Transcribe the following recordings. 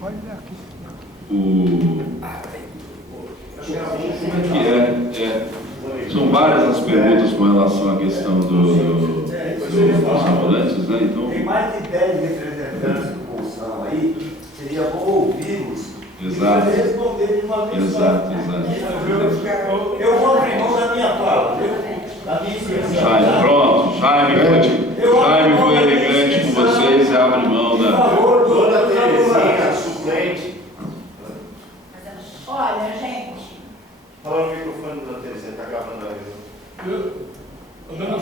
Pode ler aqui. São várias as perguntas com relação à questão dos ambulantes, né? Então, tem mais de 10 representantes do Bolsão aí, seria bom ouvi-los. Exato. E responder de uma vez só. Exato. Eu vou abrir mão da minha fala, viu? Da minha expressão. Jaime, pronto. Jaime foi elegante com vocês e abre mão Por da. favor, dona Terezinha, suplente. Olha, gente. Fala no microfone, dona Terezinha, está gravando a reunião. Dona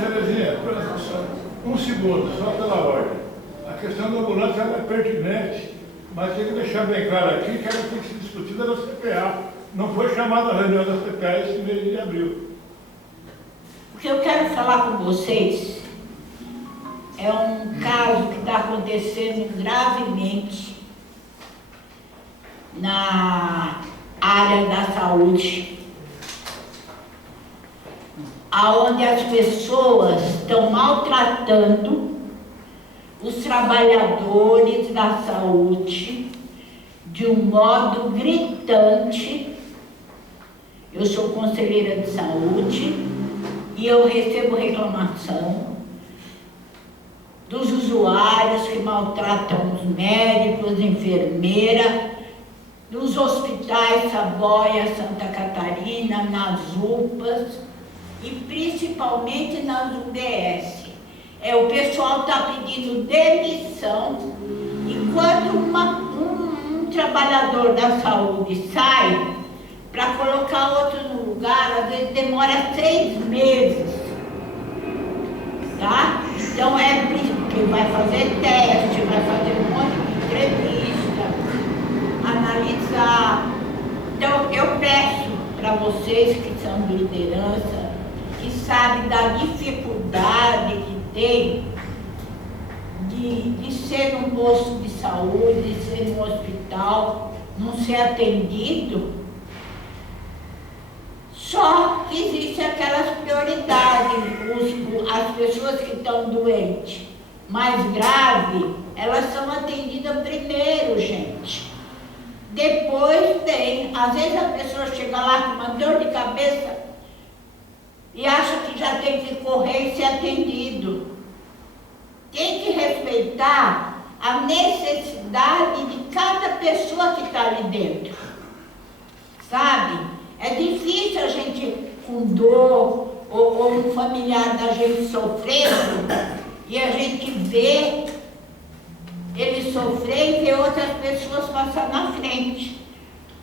Terezinha, um segundo, só pela ordem. A questão da ambulância ela é pertinente, mas tem que deixar bem claro aqui que ela tem que ser discutida na CPA. Não foi chamada a reunião da CPA esse mês de abril. O que eu quero falar com vocês é um caso que está acontecendo gravemente na área da saúde, aonde as pessoas estão maltratando os trabalhadores da saúde de um modo gritante. Eu sou conselheira de saúde e eu recebo reclamação dos usuários que maltratam os médicos, enfermeira, nos hospitais Saboia, Santa Catarina, nas UPAs e principalmente nas UBS. O pessoal está pedindo demissão e quando um trabalhador da saúde sai para colocar outro no lugar, às vezes demora 6 meses, tá? Então porque vai fazer teste, vai fazer um monte de entrevista, analisar. Então eu peço para vocês que são de liderança, que sabem da dificuldade que tem de ser num posto de saúde, de ser num hospital, não ser atendido. Só que existem aquelas prioridades, as pessoas que estão doentes mais graves, elas são atendidas primeiro, gente. Depois vem, às vezes a pessoa chega lá com uma dor de cabeça e acha que já tem que correr e ser atendido. Tem que respeitar a necessidade de cada pessoa que está ali dentro, sabe? É difícil a gente com dor ou um familiar da gente sofrendo e a gente vê ele sofrer e vê outras pessoas passar na frente.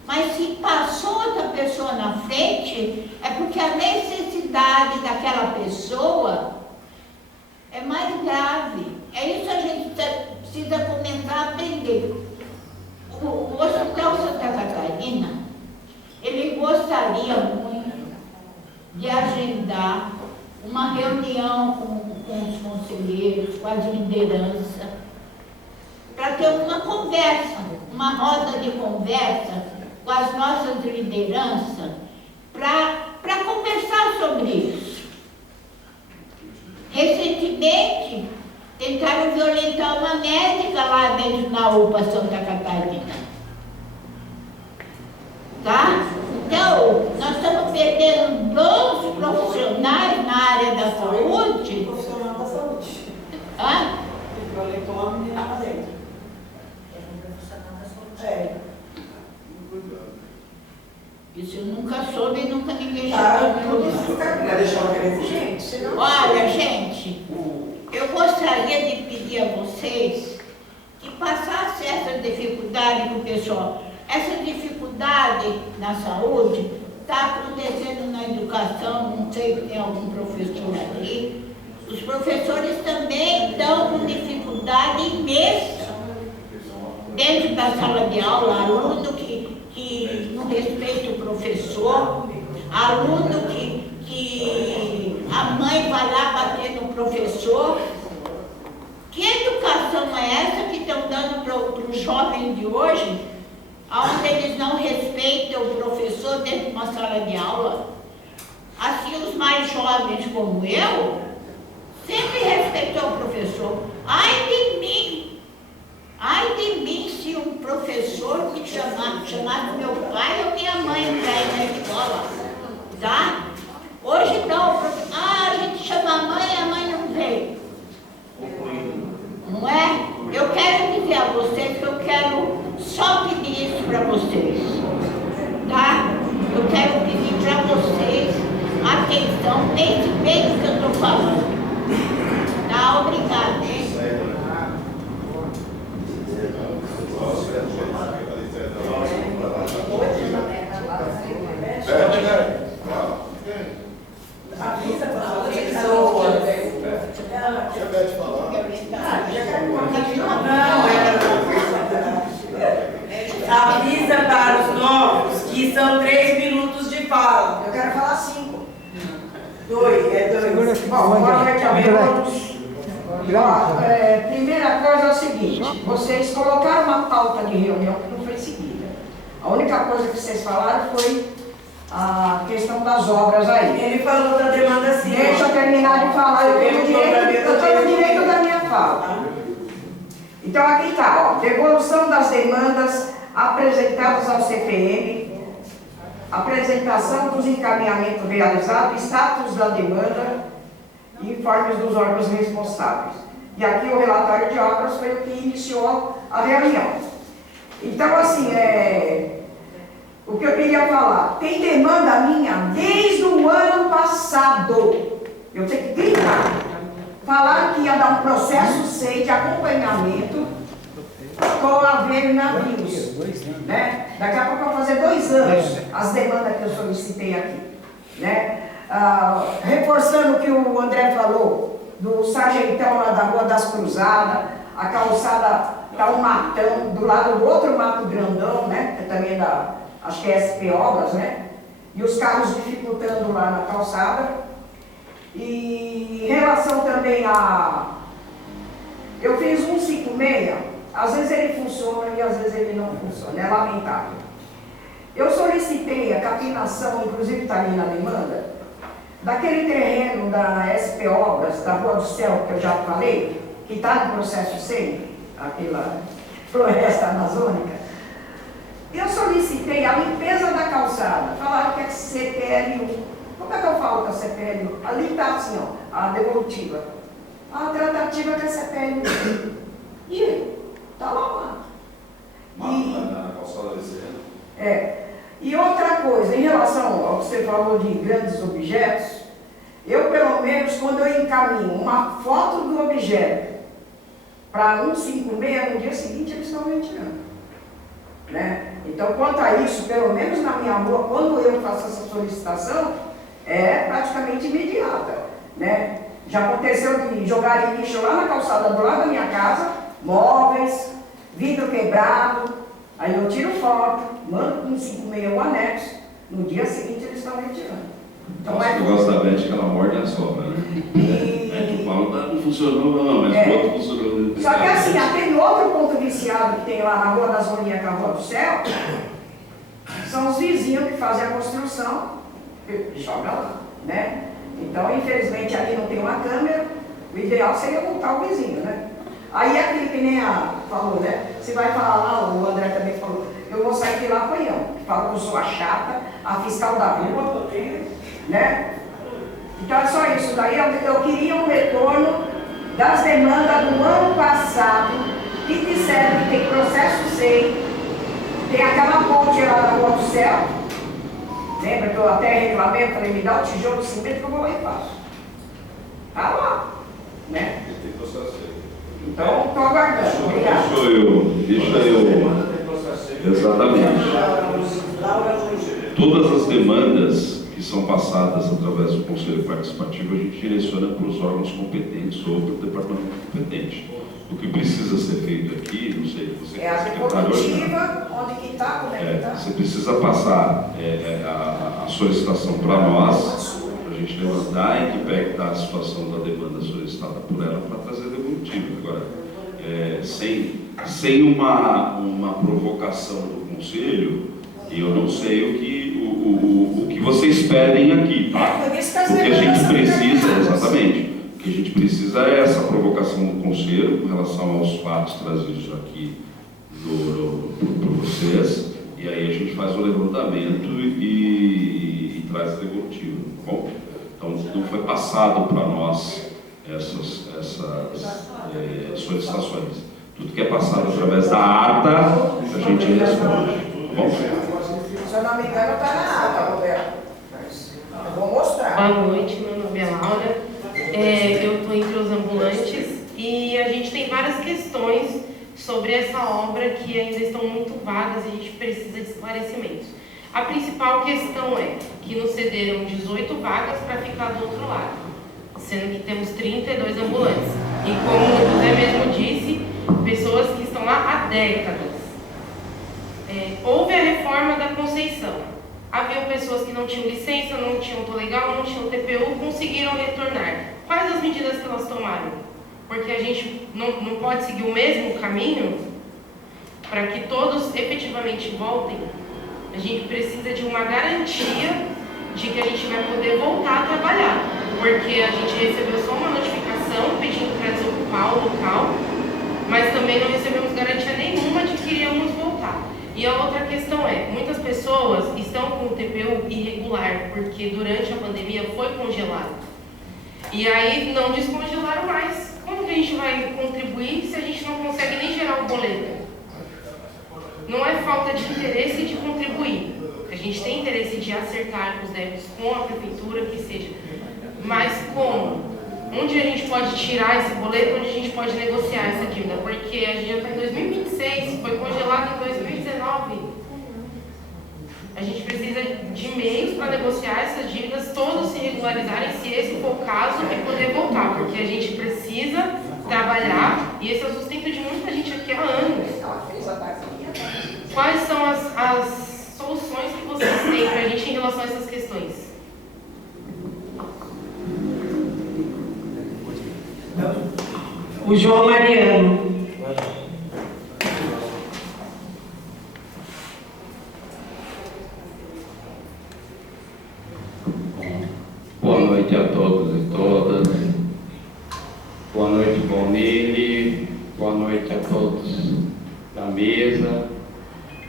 Mas se passou outra pessoa na frente, é porque a necessidade daquela pessoa é mais grave. É isso que a gente precisa começar a aprender. O Hospital Santa Catarina, ele gostaria muito de agendar uma reunião com os conselheiros, com as lideranças, para ter uma conversa, uma roda de conversa com as nossas lideranças, para conversar sobre isso. Recentemente, tentaram violentar uma médica lá dentro da UPA Santa Catarina. Tá? Então, nós estamos perdendo bons profissionais na área da saúde. Profissional da saúde. Hã? Ele violentou uma menina lá dentro. Isso eu nunca soube e nunca ninguém Tá, chegou por me isso que falar. você quer deixar uma querência, gente. Senão... Olha, gente, eu gostaria de pedir a vocês que passassem essa dificuldade com o pessoal. Essa dificuldade na saúde está acontecendo na educação, não sei se tem algum professor aqui. Os professores também estão com dificuldade imensa dentro da sala de aula, aluno que não respeita o professor, aluno que a mãe vai lá bater no professor. Que educação é essa que estão dando para os jovens de hoje, onde eles não respeitam o professor dentro de uma sala de aula? Assim, os mais jovens como eu, sempre respeitou o professor. Ai de mim enviar vocês, que eu quero só pedir isso para vocês, tá? Eu quero pedir para vocês atenção nesse bem que eu estou falando. Tá? Obrigada, hein? Avisa para as pessoas. Avisa para os novos que são 3 minutos de fala. Eu quero falar 5. 2. Bom, boa noite a todos. Primeira coisa é o seguinte, vocês colocaram uma pauta de reunião que não foi seguida. A única coisa que vocês falaram foi a questão das obras aí. Ele falou da demanda sim. Deixa eu terminar de falar, eu tenho o direito da minha fala. Então aqui está, ó, devolução das demandas apresentadas ao CPM, apresentação dos encaminhamentos realizados, status da demanda e informes dos órgãos responsáveis. E aqui o relatório de obras foi o que iniciou a reunião. Então assim, o que eu queria falar, tem demanda minha desde o ano passado. Eu tenho que gritar. Falaram que ia dar um processo SEI de acompanhamento com a ver navios. Né? Daqui a pouco vai fazer 2 anos as demandas que eu solicitei aqui. Né? Reforçando o que o André falou, do Sargentão lá da Rua das Cruzadas, a calçada está um matão, do lado do outro mato grandão, né? Que é também acho que é SP Obras, né? E os carros dificultando lá na calçada. E em relação também eu fiz 156, às vezes ele funciona e às vezes ele não funciona, é lamentável. Eu solicitei a capinação, inclusive está ali na demanda, daquele terreno da SP Obras, da Rua do Céu, que eu já falei, que está no processo SEI, aquela floresta amazônica. Eu solicitei a limpeza da calçada, falaram que é CPL1. Como é que eu falo que é CPL1? Ali está assim, ó, a devolutiva. A tratativa que é CPL1. E está lá. Na calçada descendo. E outra coisa, em relação ao que você falou de grandes objetos, eu pelo menos quando eu encaminho uma foto do objeto para 156, no dia seguinte eles estão retirando. Né? Então, quanto a isso, pelo menos na minha rua, quando eu faço essa solicitação, é praticamente imediata. Né? Já aconteceu de jogar lixo lá na calçada do lado da minha casa, móveis, vidro quebrado, aí eu tiro foto, mando com 156 o anexo, no dia seguinte eles estão retirando. Então, o negócio da Beth que ela morde a sobra, né? Tu fala, não funcionou, não, mas o outro funcionou. Só que assim, aquele outro ponto viciado que tem lá na Rua das Rolinhas, que é a Rua do Céu, são os vizinhos que fazem a construção e jogam lá, né? Então, infelizmente, ali não tem uma câmera, o ideal seria multar o vizinho, né? Aí aquele que nem a falou, né? Você vai falar lá, o André também falou, eu vou sair de lá apanhão, que fala que eu sou a chata, a fiscal da rua, né? Então é só isso, daí eu queria um retorno das demandas do ano passado, que disseram que tem processo SEI, tem aquela ponte lá da Rua do Céu, lembra que eu até reclamei, eu falei, me dá o tijolo de cimento que eu vou lá e faço. Tá lá, né? Então, estou aguardando, obrigado. Deixa eu. Exatamente. Todas as demandas que são passadas através do Conselho Participativo, a gente direciona para os órgãos competentes ou para o departamento competente. O que precisa ser feito aqui, não sei, você É a devolutiva, onde que está, como é que está? Você precisa passar a solicitação para nós, para a gente levantar em que pé está a situação da demanda solicitada por ela para trazer devolutivo. Agora, sem uma provocação do Conselho, eu não sei o que vocês pedem aqui, tá? O que a gente precisa, exatamente, o que a gente precisa é essa provocação do Conselho com relação aos fatos trazidos aqui por vocês, e aí a gente faz o levantamento e traz a devolutiva, tá bom? Então, não foi passado para nós essas solicitações. Tudo que é passado através da ata, a gente responde. Tá bom? Se eu não me engano, está na ata, Roberto. Eu vou mostrar. Boa noite, meu nome é Laura. Eu estou entre os ambulantes e a gente tem várias questões sobre essa obra que ainda estão muito vagas e a gente precisa de esclarecimentos. A principal questão é que nos cederam 18 vagas para ficar do outro lado, sendo que temos 32 ambulantes. E como o José mesmo disse, pessoas que estão lá há décadas. Houve a reforma da Conceição. Havia pessoas que não tinham licença, não tinham legal, não tinham TPU, conseguiram retornar. Quais as medidas que elas tomaram? Porque a gente não pode seguir o mesmo caminho para que todos efetivamente voltem. A gente precisa de uma garantia de que a gente vai poder voltar a trabalhar. Porque a gente recebeu só uma notificação pedindo para desocupar o local, mas também não recebemos garantia nenhuma de que iríamos voltar. E a outra questão é, muitas pessoas estão com o TPU irregular, porque durante a pandemia foi congelado. E aí não descongelaram mais. Como que a gente vai contribuir se a gente não consegue nem gerar o boleto? Não é falta de interesse de contribuir. A gente tem interesse de acertar os débitos com a prefeitura, que seja. Mas como? Onde a gente pode tirar esse boleto, onde a gente pode negociar essa dívida? Porque a gente já está em 2026, foi congelado em 2019. A gente precisa de meios para negociar essas dívidas, todos se regularizarem, se esse for o caso, e poder voltar, porque a gente precisa trabalhar, e esse é o sustento de muita gente aqui há anos. Quais são as soluções que vocês têm para a gente em relação a essas questões? O João Mariano. Boa noite a todos e todas. Boa noite, Bonilli. Boa noite a todos da mesa.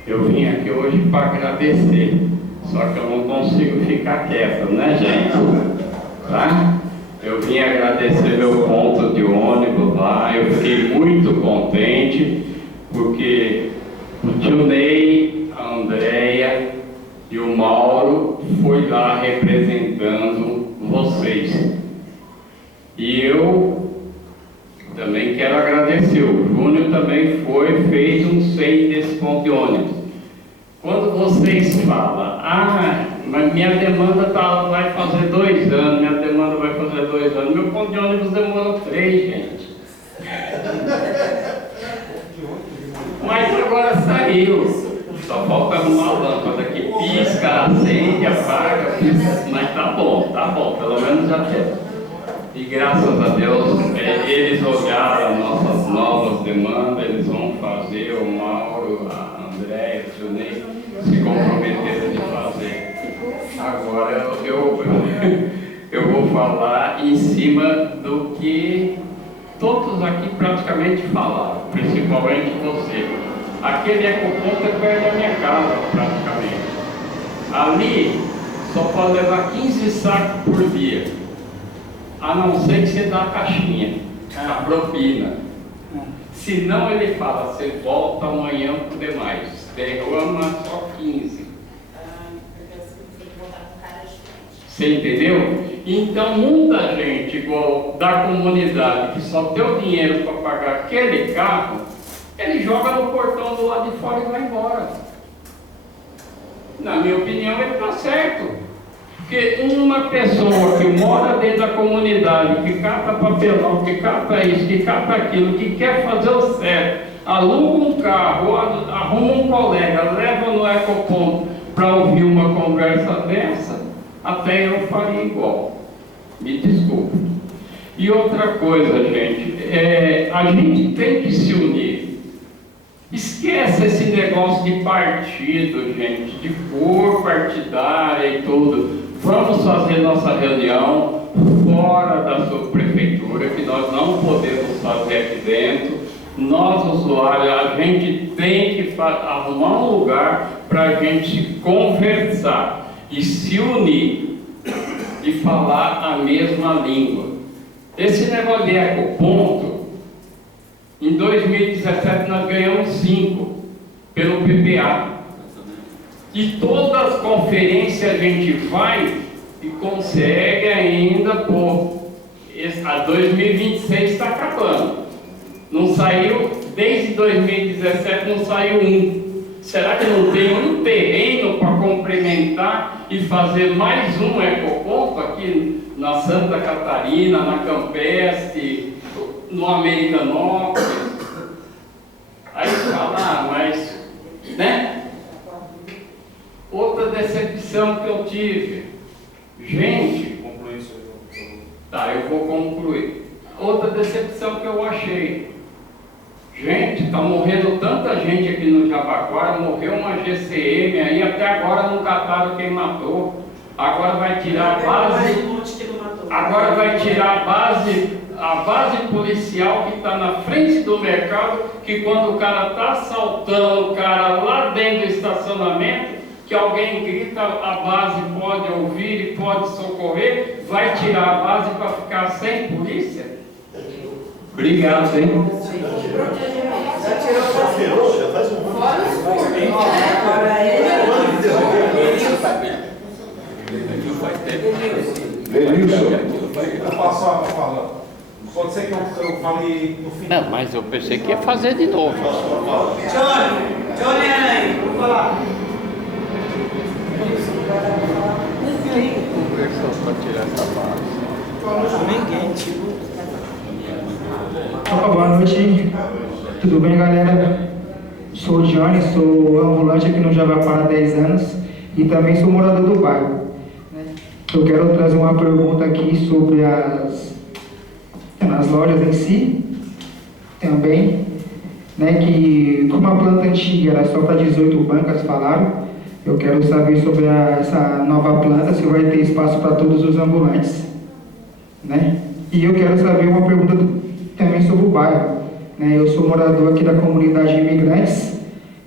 Eu vim aqui hoje para agradecer, só que eu não consigo ficar quieto, né, gente? Tá? Eu vim agradecer meu ponto de ônibus lá. Eu fiquei muito contente, porque o tio Ney, a Andréia e o Mauro foi lá representando vocês. E eu também quero agradecer. O Júnior também foi, fez um SEI desse ponto de ônibus. Quando vocês falam, mas minha demanda vai fazer 2 anos, minha demanda vai fazer 2 anos, meu ponto de ônibus demorou 3, gente. Mas agora saiu. Só falta arrumar a lâmpada que pisca, acende, apaga, mas tá bom, pelo menos já tem. E graças a Deus, eles olharam as nossas novas demandas, eles vão fazer, o Mauro, a Andréia, o Junei, se comprometeram de fazer. Agora eu vou falar em cima do que todos aqui praticamente falaram, principalmente você. Aquele ecoponto é perto da minha casa, praticamente. Ali, só pode levar 15 sacos por dia. A não ser que você dá a caixinha, a propina. Senão ele fala, você volta amanhã por demais. Derrama só 15. Você entendeu? Então muita gente, igual da comunidade, que só tem o dinheiro para pagar aquele carro, ele joga no portão do lado de fora e vai embora. Na minha opinião, ele está certo. Porque uma pessoa que mora dentro da comunidade, que cata papelão, que cata isso, que cata aquilo, que quer fazer o certo, aluga um carro, arruma um colega, leva no ecoponto para ouvir uma conversa dessa, até eu faria igual. Me desculpe. E outra coisa, gente, a gente tem que se unir. Esquece esse negócio de partido, gente, de cor partidária e tudo. Vamos fazer nossa reunião fora da subprefeitura, que nós não podemos fazer aqui dentro. Nós, usuários, a gente tem que arrumar um lugar para a gente conversar e se unir e falar a mesma língua. Esse negócio de ecoponto, Em 2017 nós ganhamos 5 pelo PPA. E todas as conferências a gente vai e consegue ainda pôr. A 2026 está acabando. Não saiu, desde 2017 não saiu um. Será que não tem um terreno para complementar e fazer mais um ecoponto aqui na Santa Catarina, na Campestre, no Americanópolis? Aí fala, mas, né? Outra decepção que eu tive, gente, tá, eu vou concluir. Outra decepção que eu achei, gente, está morrendo tanta gente aqui no Jabaquara, morreu uma GCM aí, até agora não cataram quem matou. Agora vai tirar a base, agora vai tirar a base policial que está na frente do mercado, que quando o cara está assaltando o cara lá dentro do estacionamento, que alguém grita, a base pode ouvir e pode socorrer, vai tirar a base para ficar sem polícia? Obrigado, hein? Já faz um Eu passo a fala. Pode ser que eu fale no final. Não, mas eu pensei que ia fazer de novo. Johnny Aranha, vou falar. Opa, boa noite, tudo bem, galera? Sou o Johnny, sou ambulante aqui no Jabaquara há 10 anos e também sou morador do bairro. Eu quero trazer uma pergunta aqui sobre as lojas em si, também, né, que como a planta antiga era só para 18 bancas, falaram, eu quero saber sobre essa nova planta, se vai ter espaço para todos os ambulantes, né? E eu quero saber uma pergunta também sobre o bairro, né? Eu sou morador aqui da comunidade de imigrantes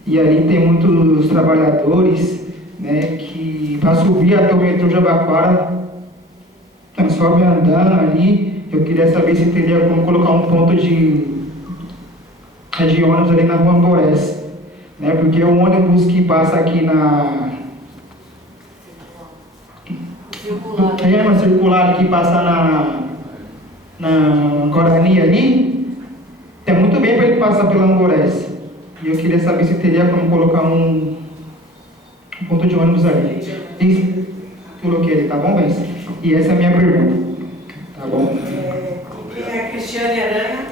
e ali tem muitos trabalhadores, né, que para subir até o metrô Jabaquara sobe andando ali. Eu queria saber se teria como colocar um ponto de ônibus ali na Rua Amborés, né? Porque o ônibus que passa aqui na circular que passa na Guarani ali, é muito bem para ele passar pela Amborés. E eu queria saber se teria como colocar um ponto de ônibus ali. Isso, coloquei ali, tá bom, Bens? E essa é a minha pergunta. Tá bom? Quem é Cristiane Aranha?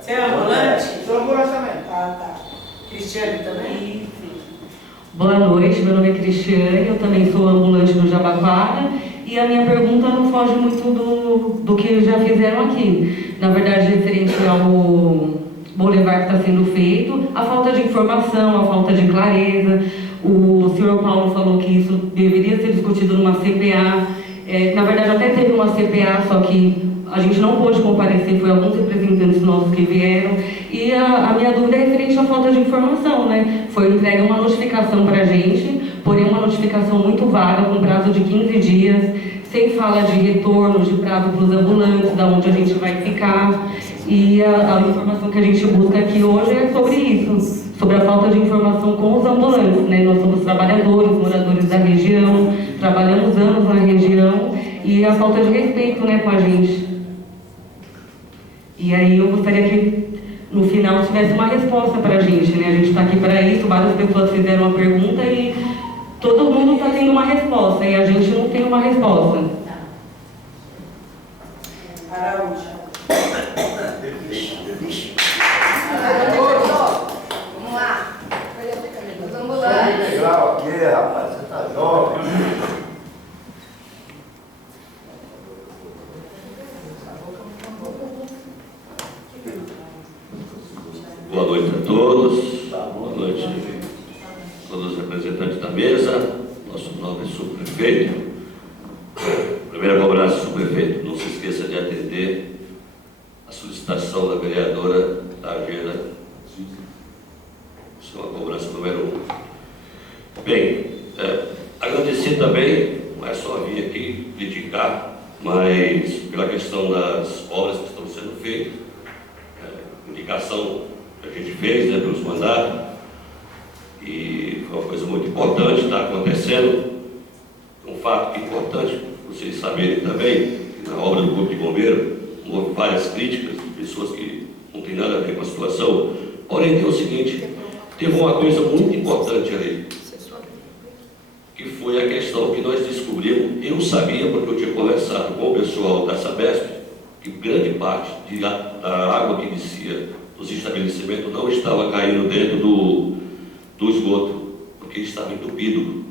Você é ambulante? Sou ambulante também. Ah, tá. Cristiane também? Boa noite, meu nome é Cristiane, eu também sou ambulante do Jabaquara e a minha pergunta não foge muito do que já fizeram aqui. Na verdade, referente ao boulevard que está sendo feito, a falta de informação, a falta de clareza. O senhor Paulo falou que isso deveria ser discutido numa CPA. Na verdade, até teve uma CPA, só que a gente não pôde comparecer, foi alguns representantes nossos que vieram. E a minha dúvida é referente à falta de informação, né? Foi entregue uma notificação para a gente, porém uma notificação muito vaga, com prazo de 15 dias, sem fala de retorno, de prazo para os ambulantes, da onde a gente vai ficar. E a informação que a gente busca aqui hoje é sobre isso, sobre a falta de informação com os ambulantes, né? Nós somos trabalhadores, moradores da região, trabalhamos anos na região e a falta de respeito, né, com a gente. E aí eu gostaria que no final tivesse uma resposta para a gente, né? A gente está aqui para isso, várias pessoas fizeram uma pergunta e todo mundo está tendo uma resposta e a gente não tem uma resposta. Araújo. Vamos lá. Vamos Tá lá. legal aqui, rapaz, você tá jovem. Boa noite a todos. Boa noite a todos os representantes da mesa, nosso nobre subprefeito. Primeiro, um abraço, subprefeito. Não se esqueça de atender a solicitação da vereadora da agenda. Isso é uma cobrança número 1. você também, não é só vir aqui criticar, mas pela questão das obras que estão sendo feitas, indicação que a gente fez, né, pelos mandados, e foi uma coisa muito importante que está acontecendo. Um fato importante, vocês saberem também, que na obra do Corpo de Bombeiro houve várias críticas de pessoas que não têm nada a ver com a situação. Porém, tem o seguinte, teve uma coisa muito importante ali, que foi a questão que nós descobrimos. Eu sabia, porque eu tinha conversado com o pessoal da Sabesp, que grande parte da água que descia dos estabelecimentos não estava caindo dentro do esgoto, porque estava entupido.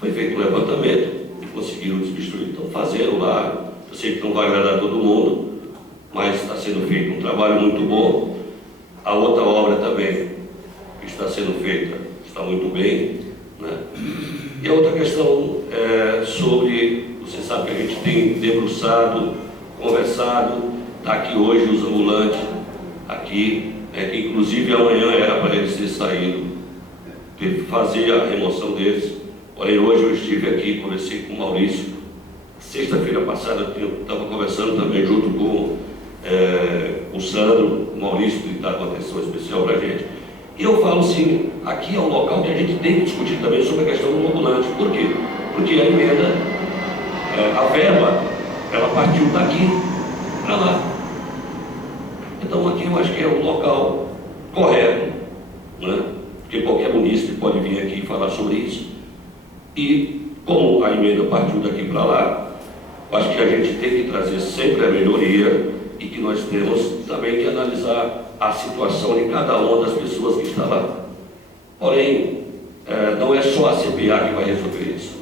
Foi feito um levantamento e conseguiram desobstruir. Estão fazendo lá, eu sei que não vai agradar todo mundo, mas está sendo feito um trabalho muito bom. A outra obra também, que está sendo feita, está muito bem, né? E a outra questão é sobre, você sabe que a gente tem debruçado, conversado, está aqui hoje os ambulantes, aqui, né, que inclusive amanhã era para eles terem saído, fazer a remoção deles. Porém, hoje eu estive aqui, conversei com o Maurício. Sexta-feira passada eu estava conversando também junto com o Sandro, o Maurício, que está com atenção especial para a gente. E eu falo assim, aqui é um local que a gente tem que discutir também sobre a questão do ambulante. Por quê? Porque a emenda, a verba, ela partiu daqui para lá. Então aqui eu acho que é o local correto, né? Porque qualquer munícipe pode vir aqui e falar sobre isso. E como a emenda partiu daqui para lá, acho que a gente tem que trazer sempre a melhoria e que nós temos também que analisar a situação de cada uma das pessoas que está lá. Porém, não é só a CPA que vai resolver isso.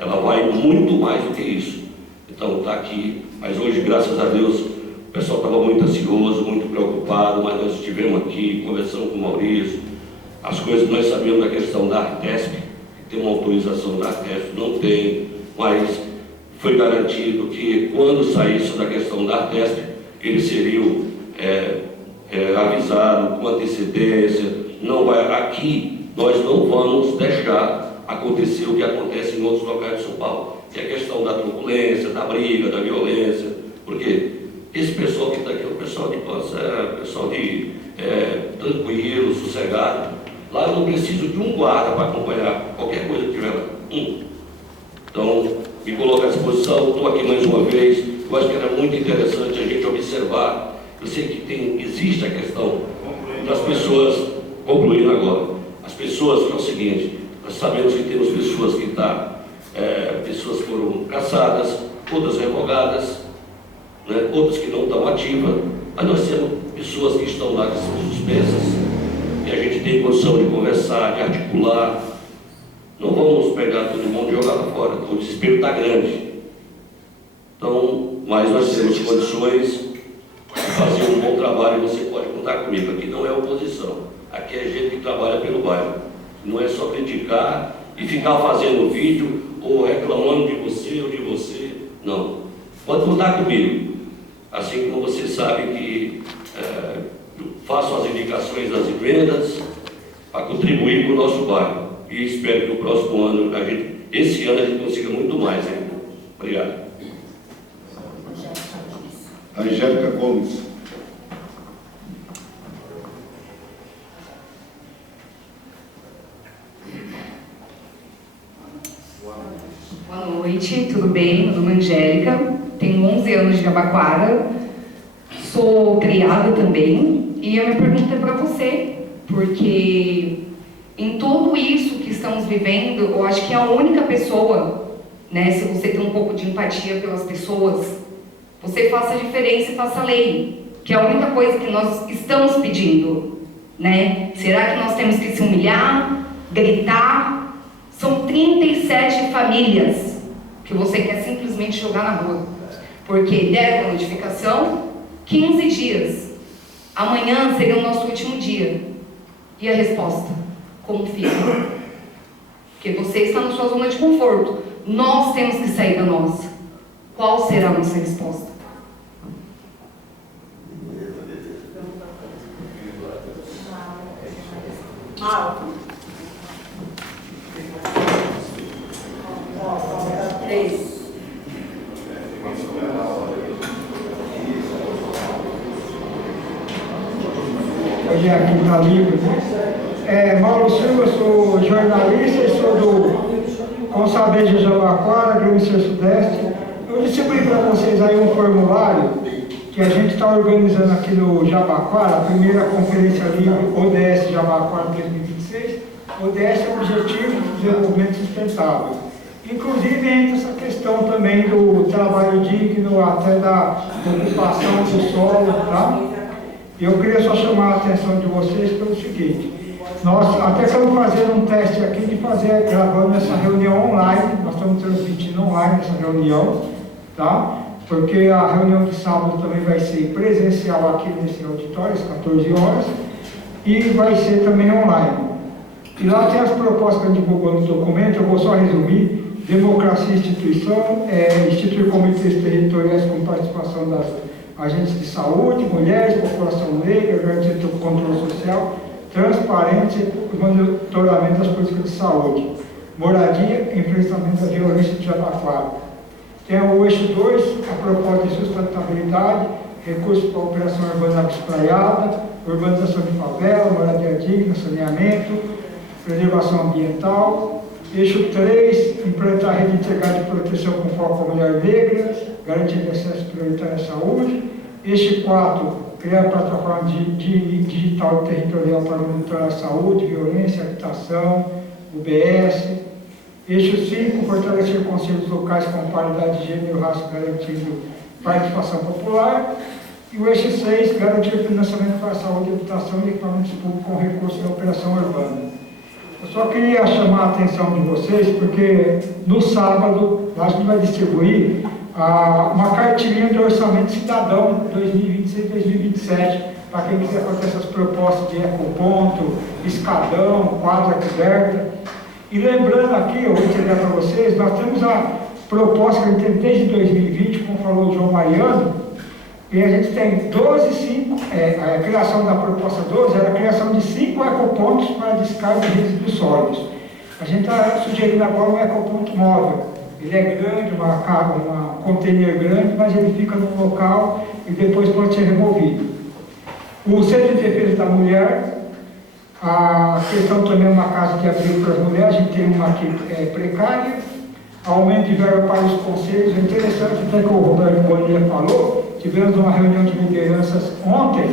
Ela vai muito mais do que isso. Então está aqui, mas hoje, graças a Deus, o pessoal estava muito ansioso, muito preocupado, mas nós estivemos aqui conversando com o Maurício. As coisas nós sabíamos da questão da Artesp, que tem uma autorização da Artesp, não tem, mas foi garantido que quando saísse da questão da Artesp, eles seriam avisados com antecedência. Não vai, aqui nós não vamos deixar acontecer o que acontece em outros locais de São Paulo, que é a questão da turbulência, da briga, da violência, porque esse pessoal que está aqui é o pessoal de pessoal de tranquilo, sossegado. Lá eu não preciso de um guarda para acompanhar qualquer coisa que tiver lá. Então, me coloco à disposição, estou aqui mais uma vez. Eu acho que era muito interessante a gente observar. Eu sei que existe a questão das pessoas, concluindo agora, as pessoas, que é o seguinte, nós sabemos que temos pessoas que pessoas foram caçadas, outras revogadas, né, outras que não estão ativas, mas nós temos pessoas que estão lá, que são suspensas, e a gente tem condição de conversar, de articular. Não vamos pegar todo mundo e jogar lá fora, o desespero está grande. Então, mas nós temos condições de fazer um bom trabalho e você pode contar comigo. Aqui não é oposição, aqui é gente que trabalha pelo bairro. Não é só criticar e ficar fazendo vídeo ou reclamando de você ou de você. Não. Pode contar comigo. Assim como você sabe que faço as indicações das emendas para contribuir para o nosso bairro. E espero que o próximo ano, esse ano, a gente consiga muito mais ainda. Obrigado. Angélica Gomes. Boa noite, tudo bem? Meu nome é Angélica, tenho 11 anos de Jabaquara, sou criada também, e a minha pergunta é para você, porque em tudo isso que estamos vivendo, eu acho que é a única pessoa, né, se você tem um pouco de empatia pelas pessoas, você faça a diferença e faça a lei, que é a única coisa que nós estamos pedindo, né? Será que nós temos que se humilhar, gritar? São 37 famílias que você quer simplesmente jogar na rua, porque deram a notificação 15 dias. Amanhã seria o nosso último dia. E a resposta? Como fica? Porque você está na sua zona de conforto. Nós temos que sair da nossa. Qual será a nossa resposta? 3. Hoje é aqui está livre. Mauro Silva, eu sou jornalista e sou do Consaber de Jabaquara, Grande Sudeste. Eu distribuí para vocês aí um formulário que a gente está organizando aqui no Jabaquara, a primeira Conferência Livre ODS Jabaquara 2026. ODS é o Objetivo de Desenvolvimento Sustentável. Inclusive entra essa questão também do trabalho digno, até da ocupação do solo, tá? Eu queria só chamar a atenção de vocês pelo seguinte: nós até estamos fazendo um teste aqui de fazer, gravando essa reunião online, nós estamos transmitindo online essa reunião, tá? Porque a reunião de sábado também vai ser presencial aqui nesse auditório, às 14 horas, e vai ser também online. E lá tem as propostas que a gente divulgou no documento, eu vou só resumir: democracia e instituição, instituir comitês territoriais com participação das agentes de saúde, mulheres, população negra, garantia do controle social, transparência e monitoramento das políticas de saúde, moradia e enfrentamento da violência de Jabaquara. Tem o eixo 2, a proposta de sustentabilidade, recursos para a operação urbana espraiada, urbanização de favela, moradia digna, saneamento, preservação ambiental. Eixo 3, implantar a rede integrada de proteção com foco à mulher negra, garantia de acesso prioritário à saúde. Eixo 4, criar plataforma digital e territorial para monitorar a saúde, violência, habitação, UBS. Eixo 5, fortalecer conselhos locais com paridade de gênero e raça, garantindo participação popular. E o eixo 6, garantir financiamento para a saúde, habitação e equipamentos públicos com recursos da operação urbana. Eu só queria chamar a atenção de vocês, porque no sábado a gente vai distribuir uma cartilhinha de orçamento cidadão 2026-2027, para quem quiser fazer essas propostas de ecoponto, escadão, quadra coberta. E lembrando aqui, eu vou entregar para vocês, nós temos a proposta que a gente tem desde 2020, como falou o João Mariano, e a gente tem 12,5, a criação da proposta 12 era a criação de 5 ecopontos para descarga de resíduos sólidos. A gente está sugerindo agora um ecoponto móvel. Ele é grande, uma container grande, mas ele fica no local e depois pode ser removido. O Centro de Defesa da Mulher, a questão também é uma casa de abrigo para as mulheres, a gente tem uma aqui precária, aumento de verba para os conselhos. É interessante até que o Roberto Bonilla falou. Tivemos uma reunião de lideranças ontem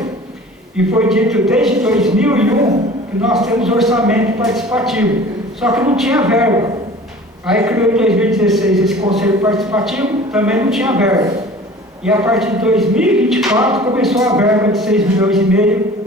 e foi dito desde 2001 que nós temos orçamento participativo, só que não tinha verba. Aí criou em 2016 esse conselho participativo, também não tinha verba. E a partir de 2024 começou a verba de 6,5 milhões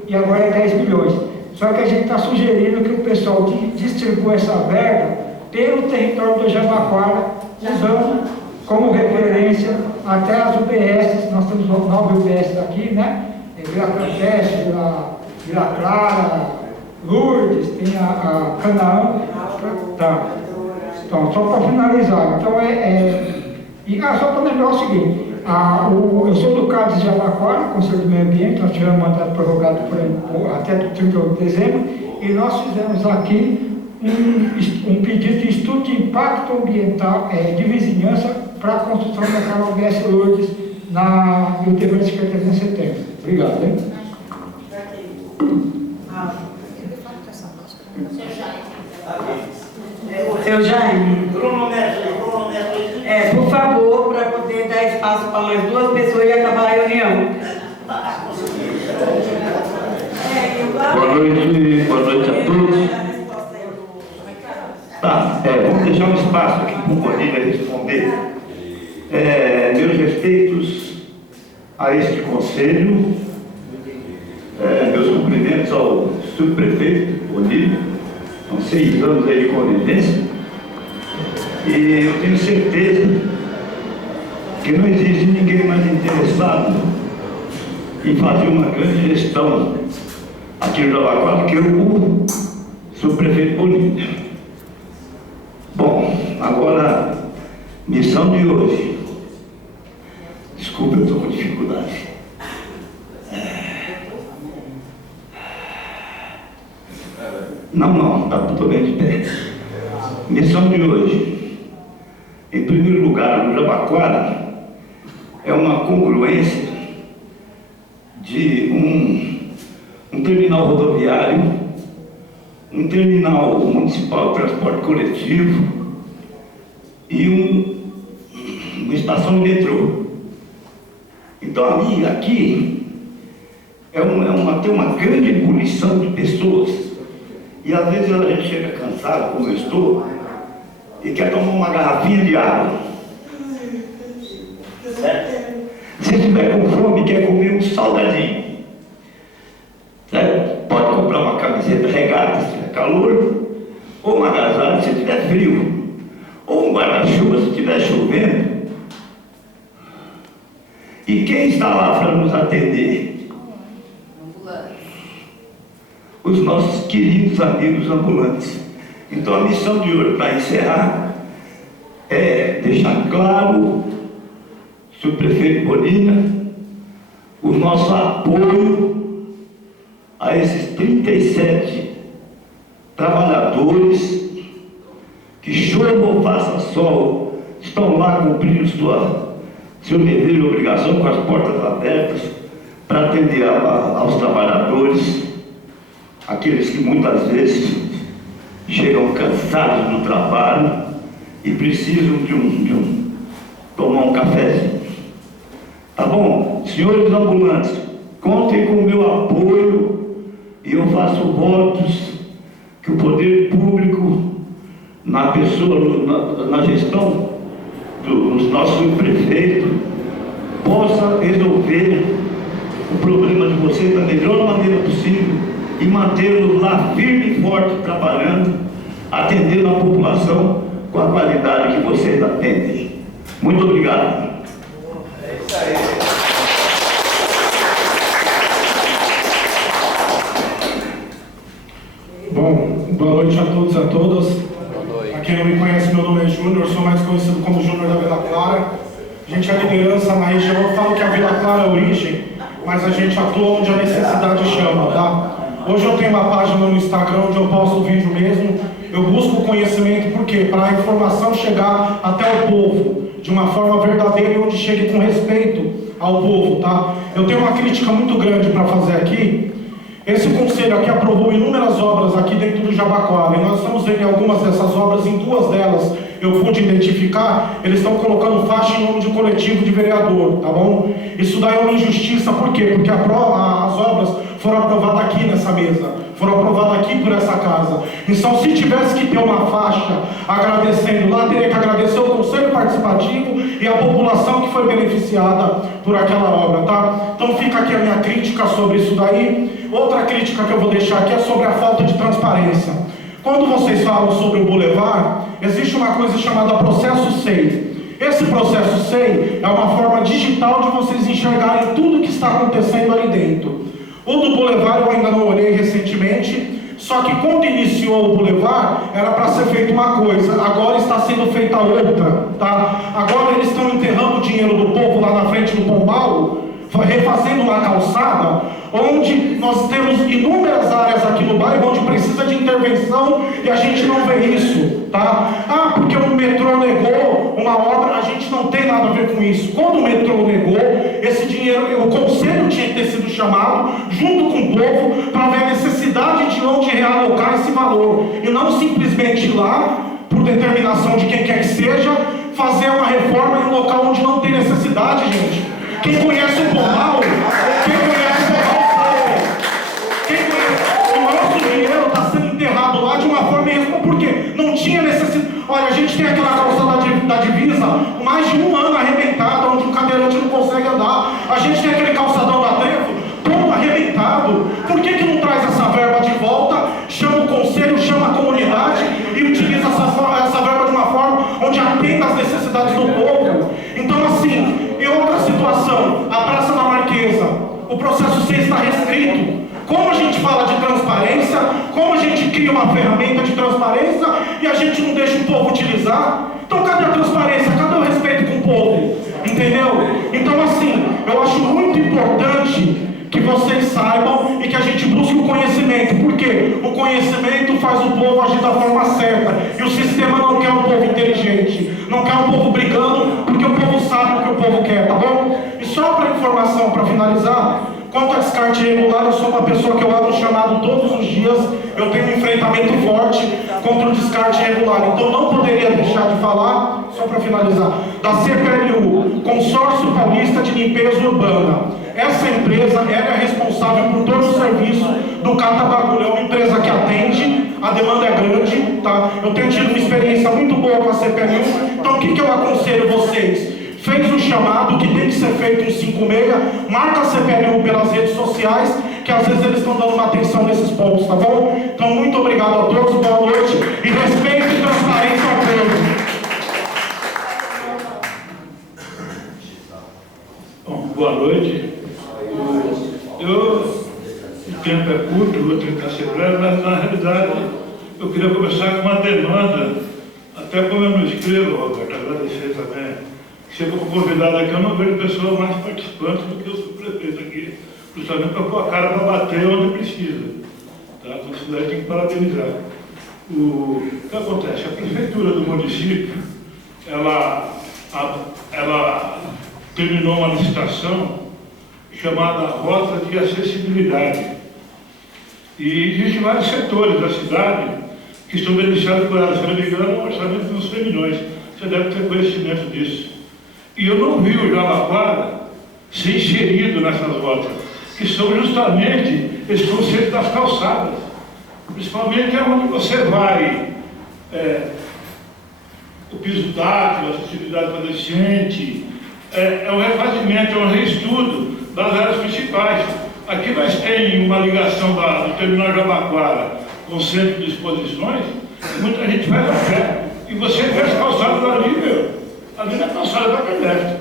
e agora é 10 milhões. Só que a gente está sugerindo que o pessoal distribua essa verba pelo território do Jabaquara, usando como referência até as UBS. Nós temos 9 UBS aqui, né? Vila Campestre, Vila Clara, Lourdes, tem a Canaã. Tá. Então, só para finalizar, então só para lembrar o seguinte, eu sou do CADES de Jabaquara, Conselho do Meio Ambiente, nós tivemos mandato prorrogado até do 31 de dezembro, e nós fizemos aqui um pedido de estudo de impacto ambiental, de vizinhança, para a construção daquela UBS Lourdes no dever de secretaria em setembro. Obrigado, hein? Seu Jaime. Por favor, para poder dar espaço para mais 2 pessoas e acabar a reunião. Boa noite a todos. Tá, vamos deixar um espaço aqui para o Bonilla responder. Meus respeitos a este conselho, meus cumprimentos ao subprefeito Bonilla, são 6 anos aí de convivência, e eu tenho certeza que não existe ninguém mais interessado em fazer uma grande gestão aqui no Jabaquara que o subprefeito Bonilla. Bom, agora, missão de hoje. Desculpa, eu estou com dificuldade. Não, está tudo bem de pé. Missão de hoje. Em primeiro lugar, no Jabaquara, é uma congruência de um terminal rodoviário, um terminal municipal de transporte coletivo e uma estação de metrô. Então, aqui tem uma grande ebulição de pessoas. E às vezes a gente chega cansado, como eu estou, e quer tomar uma garrafinha de água. Certo? Se estiver com fome, quer comer um salgadinho. Certo? Pode comprar uma camiseta regata se tiver calor, ou uma agasalho se tiver frio, ou um guarda-chuva se estiver chovendo. E quem está lá para nos atender? Os nossos queridos amigos ambulantes. Então a missão de hoje, para encerrar, é deixar claro, senhor prefeito Bonina, o nosso apoio a esses 37 trabalhadores que, chova ou faça sol, estão lá cumprindo seu dever e obrigação com as portas abertas para atender aos trabalhadores, aqueles que muitas vezes chegam cansados do trabalho e precisam de tomar um cafezinho. Tá bom? Senhores ambulantes, contem com o meu apoio e eu faço votos que o poder público, na gestão dos nossos prefeitos, possa resolver o problema de vocês da melhor maneira possível e mantê-los lá firme e forte trabalhando, atendendo a população com a qualidade que vocês atendem. Muito obrigado. É isso aí. Bom, boa noite a todos e a todas. A quem não me conhece, meu nome é Júnior, sou mais conhecido como Júnior da Vila Clara. A gente é liderança na região. Eu falo que a Vila Clara é a origem, mas a gente atua onde a necessidade chama, tá? Hoje eu tenho uma página no Instagram onde eu posto o vídeo mesmo. Eu busco conhecimento, por quê? Para a informação chegar até o povo de uma forma verdadeira e onde chegue com respeito ao povo, tá? Eu tenho uma crítica muito grande para fazer aqui. Esse conselho aqui aprovou inúmeras obras aqui dentro do Jabaquara, e nós estamos vendo algumas dessas obras, em duas delas eu pude identificar, eles estão colocando faixa em nome de coletivo de vereador, tá bom? Isso daí é uma injustiça, por quê? Porque as obras foram aprovadas aqui nessa mesa, foram aprovadas aqui por essa casa. Então, se tivesse que ter uma faixa agradecendo lá, teria que agradecer o Conselho Participativo e a população que foi beneficiada por aquela obra, tá? Então fica aqui a minha crítica sobre isso daí. Outra crítica que eu vou deixar aqui é sobre a falta de transparência. Quando vocês falam sobre o Boulevard, existe uma coisa chamada processo SEI. Esse processo SEI é uma forma digital de vocês enxergarem tudo que está acontecendo ali dentro. O do Boulevard eu ainda não olhei recentemente, só que quando iniciou o Boulevard, era para ser feita uma coisa, agora está sendo feita outra, tá? Agora eles estão enterrando o dinheiro do povo lá na frente do Pombal, refazendo uma calçada, onde nós temos inúmeras áreas aqui no bairro onde precisa de intervenção e a gente não vê isso, tá? Ah, porque o metrô negou uma obra, a gente não tem nada a ver com isso. Quando o metrô negou, esse dinheiro, o conselho tinha que ter sido chamado, junto com o povo, para ver a necessidade de onde realocar esse valor, e não simplesmente ir lá, por determinação de quem quer que seja, fazer uma reforma em um local onde não tem necessidade, gente. Quem conhece o Pombal, o nosso dinheiro está sendo enterrado lá de uma forma mesmo, porque não tinha necessidade. Olha, a gente tem aquela calçada da divisa, mais de um ano arrebentada, onde o cadeirante não consegue andar. A gente tem aquele calçadão da Trevo, todo arrebentado. Por que não traz essa verba de volta, chama o conselho, chama a comunidade e utiliza essa verba de uma forma onde atenda às necessidades do povo? Então, assim, e outra situação, a Praça da Marquesa, o processo C está restrito. Como a gente fala de transparência, como a gente cria uma ferramenta de transparência e a gente não deixa o povo utilizar? Então cadê a transparência? Cadê o respeito com o povo? Entendeu? Então, assim, eu acho muito importante que vocês saibam e que a gente busque o conhecimento. Por quê? O conhecimento faz o povo agir da forma certa. E o sistema não quer um povo inteligente, não quer um povo finalizar, quanto a descarte irregular, eu sou uma pessoa que eu abro o chamado todos os dias, eu tenho um enfrentamento forte contra o descarte irregular, então não poderia deixar de falar, só para finalizar, da CPLU, Consórcio Paulista de Limpeza Urbana. Essa empresa é responsável por todo o serviço do Cata Bagulho, é uma empresa que atende, a demanda é grande, tá? Eu tenho tido uma experiência muito boa com a CPLU, então o que eu aconselho vocês? Fez o chamado que tem que ser feito em 56, marca a CPLU pelas redes sociais, que às vezes eles estão dando uma atenção nesses pontos, tá bom? Então, muito obrigado a todos, boa noite, e respeito e transparência ao povo. Bom, boa noite. O tempo é curto, vou tentar ser breve, mas na realidade eu queria começar com uma demanda, até como eu não escrevo, Roberto, agradecer também. Chego como convidado aqui, eu não vejo pessoa mais participante do que o subprefeito aqui, justamente para pôr a cara para bater onde precisa. Tá? Então, isso daí tem que parabenizar. O que acontece? A prefeitura do município, ela terminou uma licitação chamada Rota de Acessibilidade. E existem vários setores da cidade que estão beneficiados por ela. Se não me engano, é um orçamento de uns 100 milhões. Você deve ter conhecimento disso. E eu não vi o Jabaquara ser inserido nessas rotas, que são justamente esse conceito das calçadas. Principalmente é onde você vai, o piso tátil, a acessibilidade para deficiente, é um refazimento, é um reestudo das áreas principais. Aqui nós temos uma ligação do terminal Jabaquara com o centro de exposições, muita gente faz a pé, e você vê as calçadas ali, ali na calçada para pedestre,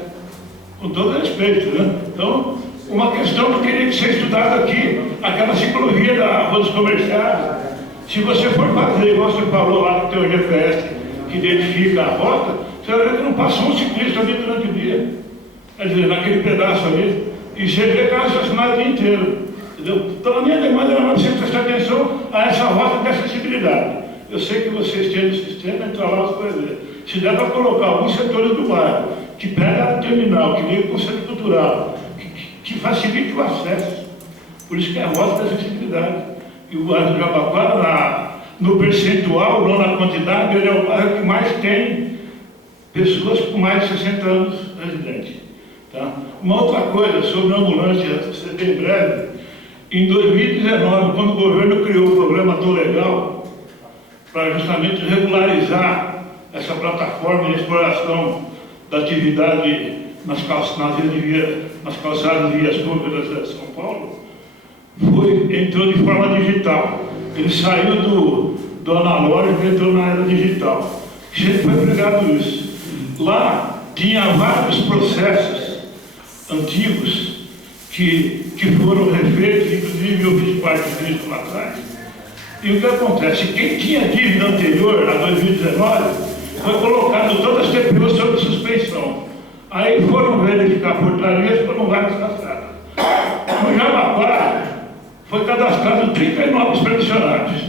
com todo respeito, né? Então, uma questão que teria que ser estudada aqui, aquela ciclovia da Rua dos Comerciais, se você for fazer, igual você falou lá que tem o GPS que identifica a rota, você vai ver que não passou um ciclista ali durante o dia, quer dizer, naquele pedaço ali, e você vê que ela estacionada o dia inteiro, entendeu? Então, a minha demanda era mais você prestar atenção a essa rota de acessibilidade. Eu sei que vocês têm no sistema, entrar lá você vai ver. Se der para colocar alguns setores do bairro, que pega a terminal, que liga com o centro cultural, que facilite o acesso. Por isso que é a rota da acessibilidade. E o bairro do Jabaquara, no percentual, não na quantidade, ele é o bairro que mais tem pessoas com mais de 60 anos residentes. Tá? Uma outra coisa sobre a ambulância, ser bem breve, em 2019, quando o governo criou o programa Tô Legal, para justamente regularizar essa plataforma de exploração da atividade nas calçadas de vias públicas da cidade de São Paulo, entrou de forma digital. Ele saiu do analógico e entrou na era digital. Sempre foi pregado isso. Lá tinha vários processos antigos que foram refeitos, inclusive eu fiz parte disso lá atrás. E o que acontece? Quem tinha dívida anterior a 2019 foi colocado todas as TPUs sob suspensão. Aí foram verificar portarias para não várias castradas. No Jabaquara foi cadastrado 30 imóveis permissionários.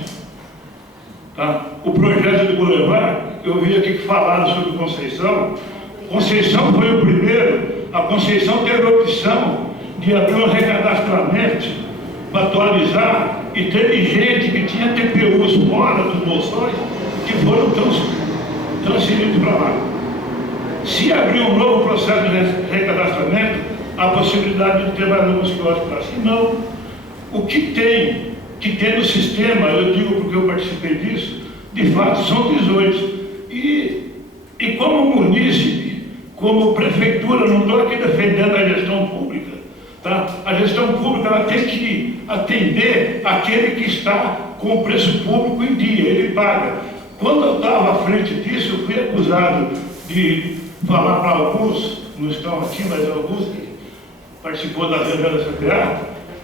Tá? O projeto de Boulevard, eu vi aqui que falaram sobre Conceição. Conceição foi o primeiro. A Conceição teve a opção de abrir um recadastramento para atualizar, e teve gente que tinha TPUs fora dos bolsões que foram transferidos para lá. Se abrir um novo processo de recadastramento, há a possibilidade de ter mais alguns quiosques para si. Não. O que tem no sistema, eu digo porque eu participei disso, de fato são 18. E como munícipe, como prefeitura, não estou aqui defendendo a gestão pública, tá? A gestão pública ela tem que atender aquele que está com o preço público em dia, ele paga. Quando eu estava à frente disso, eu fui acusado de falar para alguns, não estão aqui, mas alguns que participou da reunião da CPA,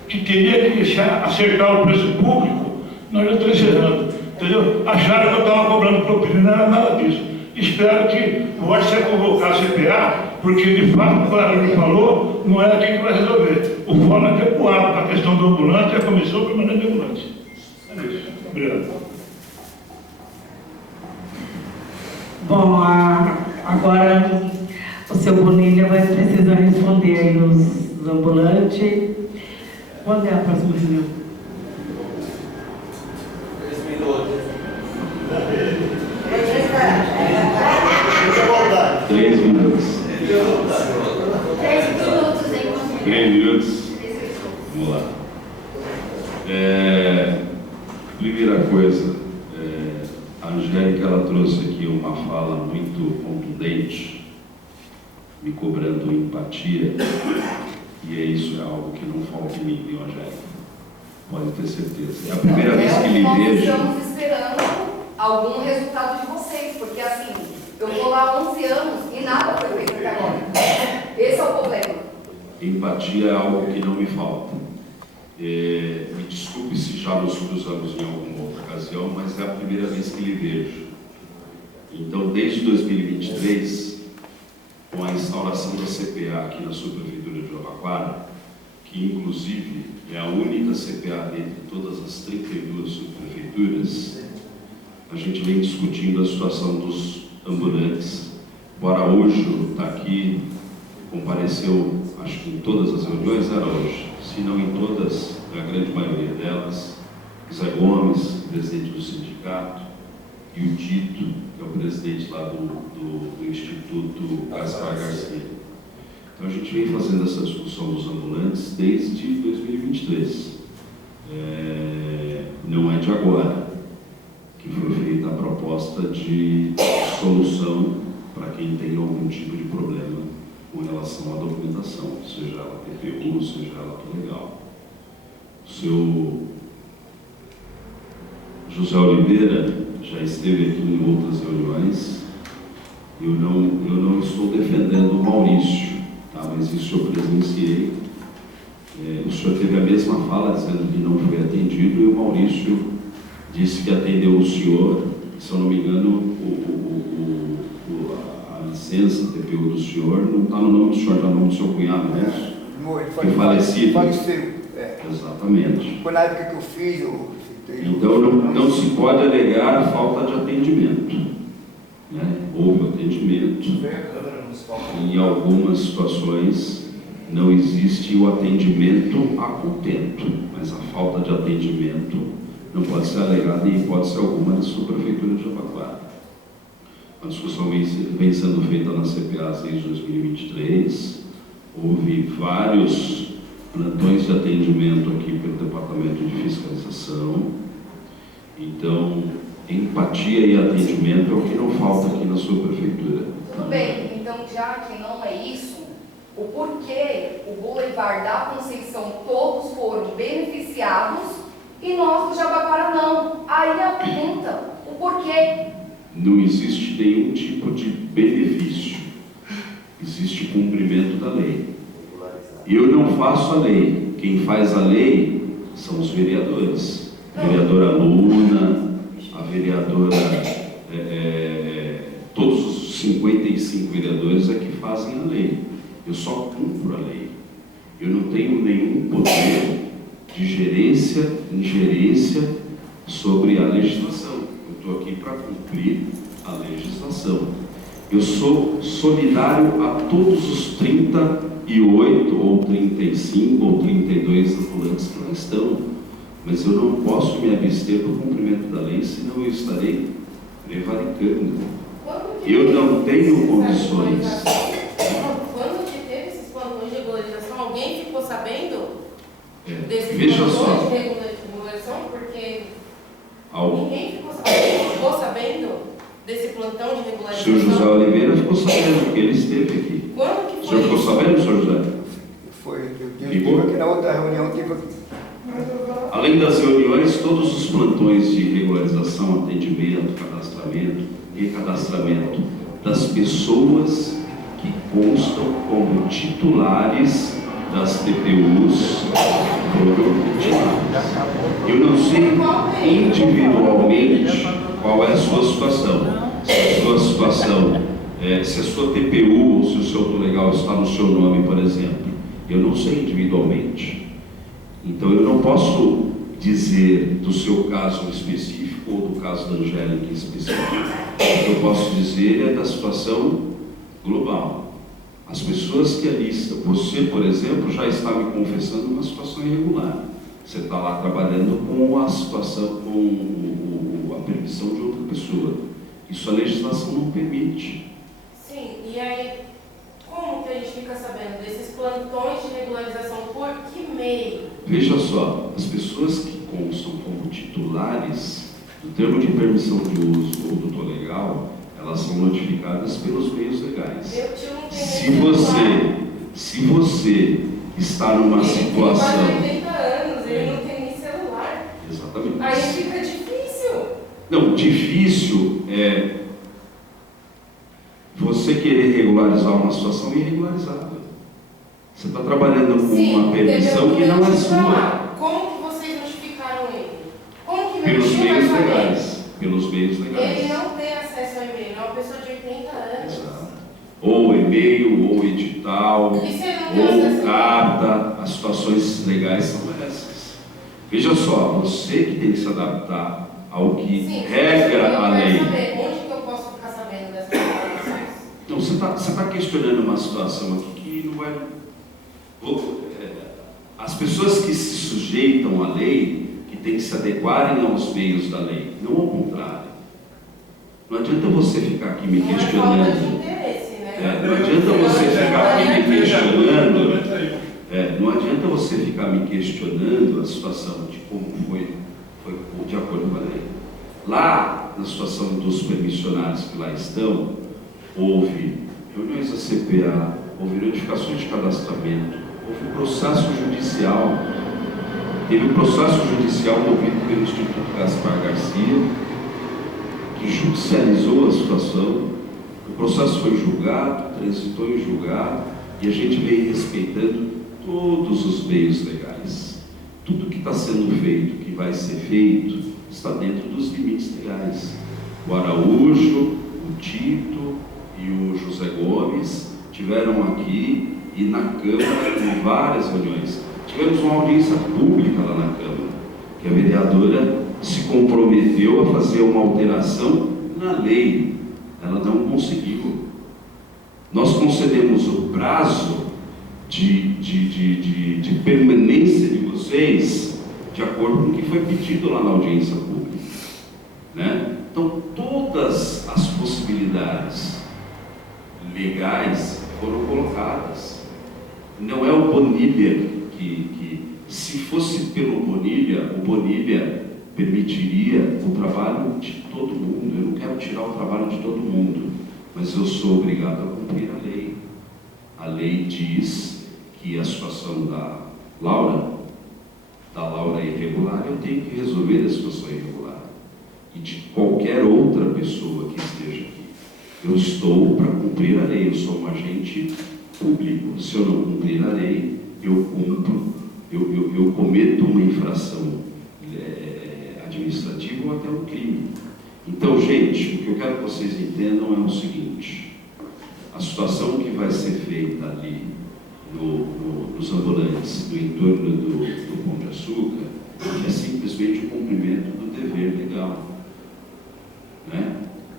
que teria que deixar acertar o preço público. Nós já estamos encerrando, entendeu? Acharam que eu estava cobrando propina, não era nada disso. Espero que volte ser convocar a CPA, porque de fato, como a gente falou, não é quem que vai resolver. O fórum é adequado para a questão do ambulante, é a Comissão Permanente de Ambulante. É isso. Obrigado. Bom, agora o seu Bonilha vai precisar responder aí os ambulantes. Quando é a próxima reunião? 3 minutos. 3 minutos. 3 minutos, hein? 3 minutos. Vamos lá. Primeira coisa, a Angélica ela trouxe aqui uma fala muito contundente, me cobrando empatia, e isso é algo que não falta em mim, viu, Angélica? Pode ter certeza. É a primeira vez que lhe Nós vejo. estamos esperando algum resultado de vocês, porque assim, eu vou lá há 11 anos e nada foi feito até agora. Esse é o problema. Empatia é algo que não me falta. Me desculpe se já nos cruzamos em alguma outra ocasião, mas é a primeira vez que lhe vejo. Então, desde 2023, com a instauração da CPA aqui na subprefeitura de Jabaquara, que inclusive é a única CPA dentre todas as 32 subprefeituras, a gente vem discutindo a situação dos ambulantes. O Araújo está aqui, compareceu, acho que em todas as reuniões, era hoje, se não em todas, a grande maioria delas. Zé Gomes, presidente do sindicato, e o Tito, que é o presidente lá do Instituto Gaspar Garcia. Então a gente vem fazendo essa discussão dos ambulantes desde 2023. Não é de agora que foi feita a proposta de solução para quem tem algum tipo de problema com relação à documentação, seja ela PPU, seja ela legal. O seu José Oliveira já esteve aqui em outras reuniões. Eu não estou defendendo o Maurício, tá? Mas isso eu presenciei. O senhor teve a mesma fala dizendo que não foi atendido, e o Maurício disse que atendeu o senhor. Se eu não me engano, a licença TPU do senhor não está no nome do senhor, está no nome do seu cunhado, não é isso? Foi falecido. Faleceu. Exatamente. Foi na época que eu fiz. Então não se pode alegar falta de atendimento, né? Houve atendimento. Em algumas situações não existe o atendimento a contento, mas a falta de atendimento não pode ser alegada em hipótese alguma na subprefeitura de Jabaquara. A discussão vem sendo feita na CPA desde 2023, houve vários plantões de atendimento aqui pelo Departamento de Fiscalização. Então, empatia e atendimento é o que não falta aqui na subprefeitura. Tudo bem, então já que não é isso, o porquê o Boulevard da Conceição todos foram beneficiados e nós do Jabaquara não? Aí a pergunta, o porquê? Não existe nenhum tipo de benefício, existe cumprimento da lei. Eu não faço a lei, quem faz a lei são os vereadores. A vereadora Luna, a vereadora, todos os 55 vereadores é que fazem a lei. Eu só cumpro a lei. Eu não tenho nenhum poder de ingerência sobre a legislação. Eu estou aqui para cumprir a legislação. Eu sou solidário a todos os 38 ou 35 ou 32 ambulantes que lá estão, mas eu não posso me abster do cumprimento da lei, senão eu estarei prevaricando. Eu não tenho condições. Quando que teve esses plantões de regularização, alguém ficou sabendo desses Veja plantões só. de regularização? Porque ninguém ficou sabendo desse plantão de O regularização. senhor José Oliveira ficou sabendo que ele esteve aqui. Quando que foi? O senhor ficou sabendo, senhor José? Foi, eu tive aqui na outra reunião, tive aqui. Além das reuniões, todos os plantões de regularização, atendimento, cadastramento, recadastramento das pessoas que constam como titulares das TPUs foram retiradas. Eu não sei individualmente qual é a sua situação. Se a sua situação, se a sua TPU ou se o seu auto legal está no seu nome, por exemplo, eu não sei individualmente. Então eu não posso dizer do seu caso específico ou do caso da Angélica em específico. O que eu posso dizer é da situação global. As pessoas que ali estão, você, por exemplo, já está me confessando uma situação irregular. Você está lá trabalhando com a situação, com a permissão de outra pessoa. Isso a legislação não permite. Sim, e aí, como que a gente fica sabendo desses plantões de regularização? Por que meio? Veja só, as pessoas que constam como titulares do termo de permissão de uso ou do doutor legal, elas são notificadas pelos meios legais. Se você está numa situação... Ele tem quase 80 anos, ele não tem nem celular. Exatamente. Aí fica difícil. Não, difícil é você querer regularizar uma situação irregularizada. Você está trabalhando com uma permissão que não é sua. Como que vocês notificaram ele? Como que Pelos meu meios tio vai saber? legais. Pelos meios legais. Ele não tem acesso ao e-mail, é uma pessoa de 80 anos. Exato. Ou e-mail, ou edital, E se ele não tem ou acesso? carta. As situações legais são essas. Veja só, você que tem que se adaptar ao que regra a lei. Saber onde que eu posso ficar sabendo dessas informações? Não, você está questionando uma situação aqui que não vai... As pessoas que se sujeitam à lei, que têm que se adequarem aos meios da lei, não ao contrário. Não adianta você ficar aqui me questionando. Não é falta de interesse, né? Não adianta você ficar aqui me questionando. Não adianta você ficar me questionando a situação de como foi de acordo com a lei. Lá, na situação dos permissionários que lá estão, houve reuniões da CPA, houve notificações de cadastramento, houve processo judicial. Teve um processo judicial movido pelo Instituto Gaspar Garcia, que judicializou a situação. O processo foi julgado, transitou em julgado, e a gente vem respeitando todos os meios legais. Tudo que está sendo feito, que vai ser feito, está dentro dos limites legais. O Araújo, o Tito e o José Gomes tiveram aqui e na Câmara em várias reuniões. Tivemos uma audiência pública lá na Câmara, que a vereadora se comprometeu a fazer uma alteração na lei. Ela não conseguiu. Nós concedemos o prazo de permanência de vocês de acordo com o que foi pedido lá na audiência pública, né? Então, todas as possibilidades legais foram colocadas. Não é o Bonilha que se fosse pelo Bonilha, o Bonilha permitiria o trabalho de todo mundo. Eu não quero tirar o trabalho de todo mundo, mas eu sou obrigado a cumprir a lei. A lei diz que a situação da Laura é irregular, eu tenho que resolver a situação irregular. E de qualquer outra pessoa que esteja aqui. Eu estou para cumprir a lei, eu sou um agente público. Se eu não cumprir a lei, eu cometo uma infração administrativa ou até um crime. Então, gente, o que eu quero que vocês entendam é o seguinte: a situação que vai ser feita ali nos ambulantes, no entorno do Pão de Açúcar, é simplesmente o cumprimento do dever legal, né?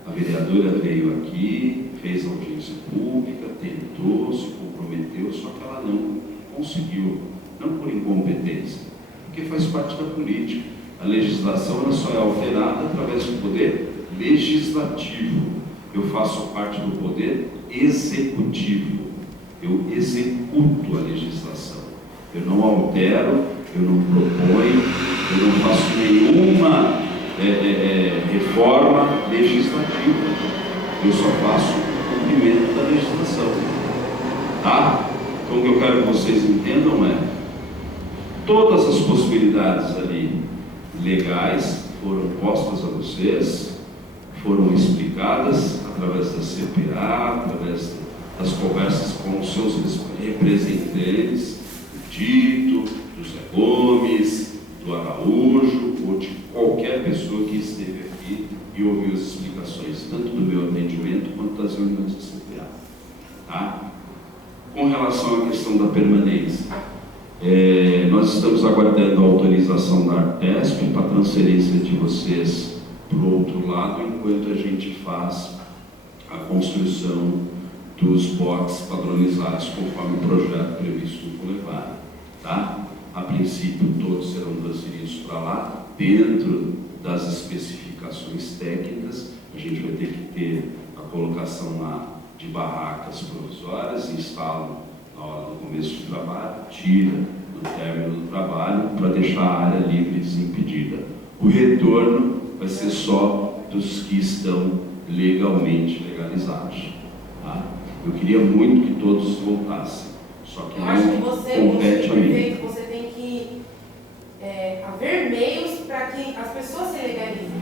A vereadora veio aqui, fez audiência pública, tentou, se comprometeu, só que ela não conseguiu, não por incompetência, porque faz parte da política. A legislação ela só é alterada através do poder legislativo. Eu faço parte do poder executivo. Eu executo a legislação. Eu não altero, eu não proponho, eu não faço nenhuma reforma legislativa. Eu só faço o cumprimento da legislação. Tá? Então o que eu quero que vocês entendam é: todas as possibilidades ali legais foram postas a vocês, foram explicadas através da CPA, através das conversas com os seus representantes, do Tito, do Zé Gomes, do Araújo, ou de qualquer pessoa que esteve aqui e ouviu as explicações, tanto do meu atendimento quanto das reuniões da CPA. Tá? Com relação à questão da permanência, nós estamos aguardando a autorização da Artesp para a transferência de vocês para o outro lado, enquanto a gente faz a construção dos boxes padronizados conforme o projeto previsto no Boulevard. Tá? A princípio, todos serão transferidos para lá, dentro das especificações técnicas. A gente vai ter que ter a colocação lá de barracas provisórias, instalam na hora do começo do trabalho, tira no término do trabalho, para deixar a área livre e desimpedida. O retorno vai ser só dos que estão legalmente legalizados. Tá? Eu queria muito que todos voltassem, só que eu acho que você, compete a mim. prefeito, você tem que haver meios para que as pessoas se legalizem.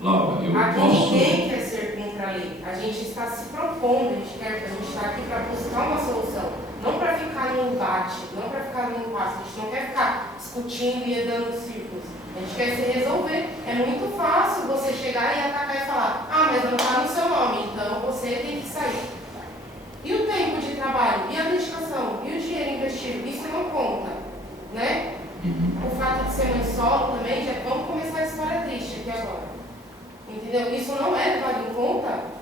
Laura, eu Aqui posso... ninguém quer ser contra a lei. A gente está se propondo, a gente está aqui para buscar uma solução. Não para ficar no embate, não para ficar no impasse. A gente não quer ficar discutindo e andando em círculos. A gente quer se resolver. É muito fácil você chegar e atacar e falar: ah, mas não está no seu nome, então você tem que sair. E o tempo de trabalho? E a dedicação? E o dinheiro investido? Isso não conta, né? O fato de ser mãe solo também, já vamos começar a história triste aqui agora. Entendeu? Isso não é levado em conta.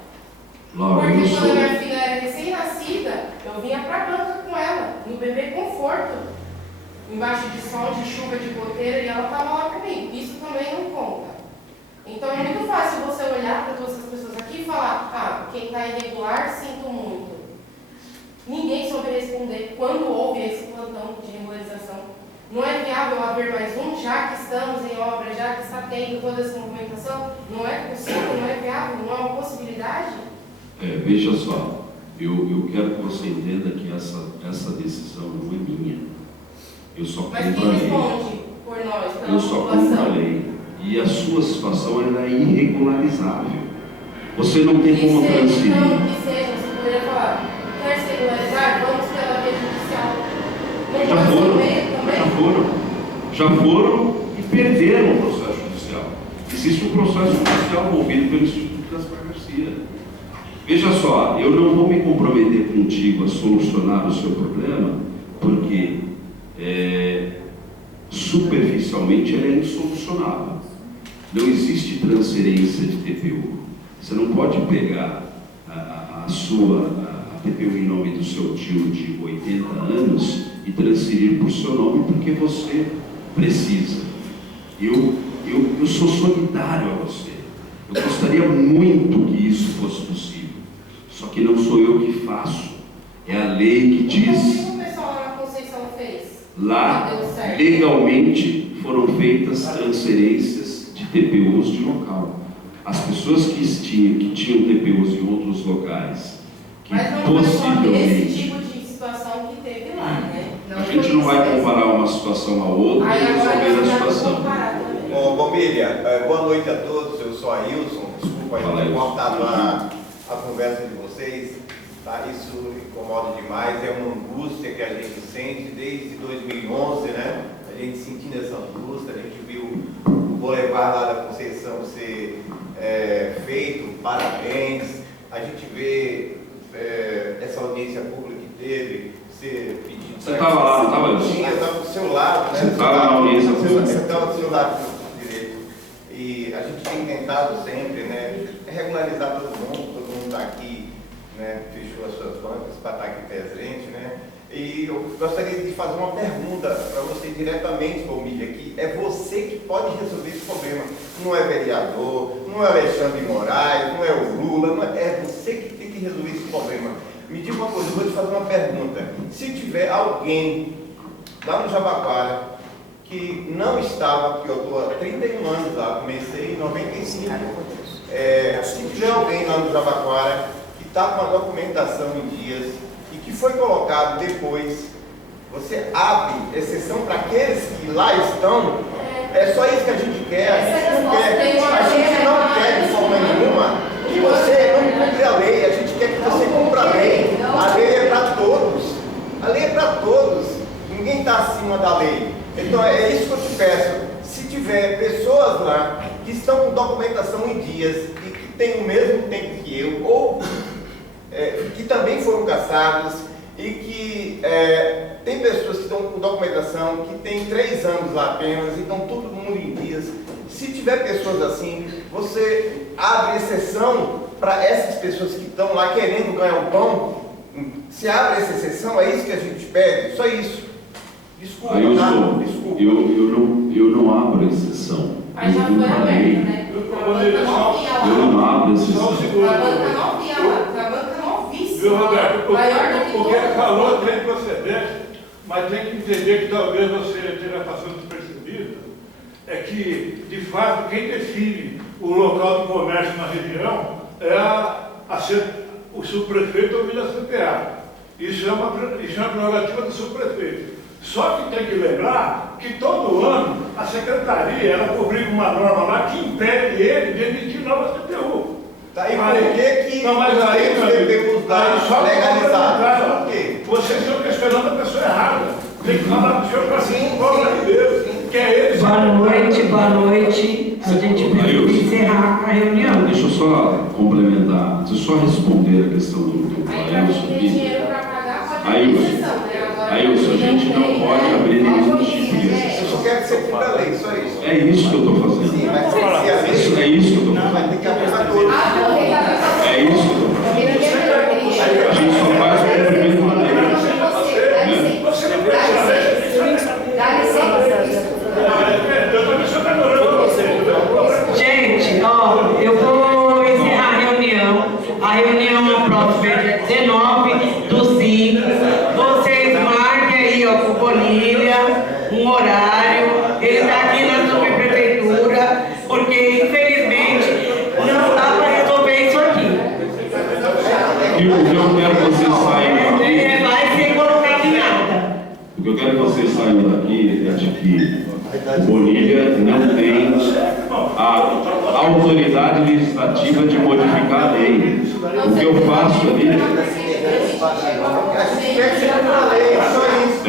Laura, porque quando a minha filha era recém-nascida, eu vinha para a banca com ela, no bebê conforto, embaixo de sol, de chuva, de goteira, e ela estava lá comigo. Isso também não conta. Então é muito fácil você olhar para todas essas pessoas aqui e falar: ah, quem está irregular, sinto muito. Ninguém soube responder quando houve esse plantão de regularização. Não é viável haver mais um, já que estamos em obra, já que está tendo toda essa movimentação? Não é possível, não é viável, não é uma possibilidade? Veja só, eu quero que você entenda que essa decisão não é minha. Eu só cumpro a lei. Mas quem responde por nós, pela eu só cumpro a população? lei. E a sua situação ela é irregularizável. Você não tem como transferir. Não, que seja, você poderia falar: quer se regularizar? Vamos pela via judicial. Já foram e perderam o processo judicial. Existe um processo judicial movido pelo Instituto Gaspar Garcia. Veja só, eu não vou me comprometer contigo a solucionar o seu problema, porque superficialmente ele é insolucionável. Não existe transferência de TPU. Você não pode pegar a TPU em nome do seu tio de 80 anos e transferir por seu nome porque você precisa. Eu sou solidário a você. Eu gostaria muito que isso fosse possível. Só que não sou eu que faço. É a lei que diz. Como o pessoal lá na Conceição fez? Lá, legalmente, foram feitas transferências de TPUs de local. As pessoas que tinham TPUs em outros locais, que mas não possivelmente... esse tipo de situação que teve lá, né? A gente não vai comparar uma situação a outra e resolver a situação. Ô, Bombilha, boa noite a todos. Eu sou Ailson. Desculpa aí ter cortado a conversa de vocês. Tá? Isso incomoda demais. É uma angústia que a gente sente desde 2011, né? A gente sentindo essa angústia. A gente viu o Boulevard lá da Conceição ser feito. Parabéns. A gente vê essa audiência pública que teve ser pedido. Você estava lá, não estava? Sim, eu estava do seu lado, né? Você estava na audiência pública? Você estava do seu lado direito. E a gente tem tentado sempre, né, regularizar todo mundo está aqui, né, fechou as suas bancas para estar aqui presente, né? E eu gostaria de fazer uma pergunta para você diretamente, Bombilha, que é você que pode resolver esse problema. Não é vereador, não é Alexandre de Moraes, não é o Lula, é você que tem que resolver esse problema. Me diga uma coisa, eu vou te fazer uma pergunta. Se tiver alguém lá no Jabaquara que não estava, porque eu estou há 31 anos lá, comecei em 95. Se tiver alguém lá no Jabaquara que está com a documentação em dias e que foi colocado depois, você abre exceção para aqueles que lá estão? É só isso que a gente quer. A gente não quer de forma nenhuma que você não cumpra a lei. A gente quer que você cumpra a lei. A lei é para todos. A lei é para todos. Ninguém está acima da lei. Então é isso que eu te peço. Se tiver pessoas lá que estão com documentação em dias e que têm o mesmo tempo que eu, ou que também foram caçados, e que tem pessoas que estão com documentação que têm 3 anos lá apenas e estão todo mundo em dias. Se tiver pessoas assim, você abre exceção para essas pessoas que estão lá querendo ganhar um pão, se abre essa exceção, é isso que a gente pede, só isso. Desculpa, desculpa. Eu não abro exceção. Mas já foi aberta, né? Eu não abro exceção. A banca novíssima. Viu, Roberto? O que ele falou tem procedência, mas tem que entender que talvez você esteja passando despercebido, é que, de fato, quem define o local de comércio na região é o subprefeito ou a CTA. Isso é uma prerrogativa do subprefeito. Só que tem que lembrar que todo ano a secretaria ela publica uma norma lá que impede ele de emitir novas TPU. Tá, e por que não, mas aí, devemos dar legalizado? Por quê? Vocês estão questionando a pessoa errada. Tem que falar do senhor Francisco Paulo Ribeiro, que é ele. Boa noite. A gente precisa encerrar a reunião. Deixa eu só complementar, deixa eu só responder a questão do Ailson aqui. Ailson, a gente não pode abrir nenhum tipo de exceção. Eu só quero que você cumpra a lei, só isso. É isso que eu estou fazendo. Sim, mas tem que ser a lei. É isso que eu estou fazendo. Vai ter que aprovar todos. É isso que eu estou fazendo. A gente só faz o cumprimento da lei. Você não precisa ler. Dá licença. Eu também sou adorando você. Gente, ó, eu vou encerrar a reunião. A reunião é próxima, dia 19/5. Vocês marquem aí, ó, com Bonilha, um horário. Ele está aqui na subprefeitura, porque infelizmente não dá para resolver isso aqui. E o que eu quero que vocês saiam daqui. Vai ser colocado em nada. O que eu quero que vocês saiam daqui é de que o Bonilha não tem a autoridade legislativa de modificar a lei. O que eu faço ali. A gente quer que você cumpra a lei, só isso.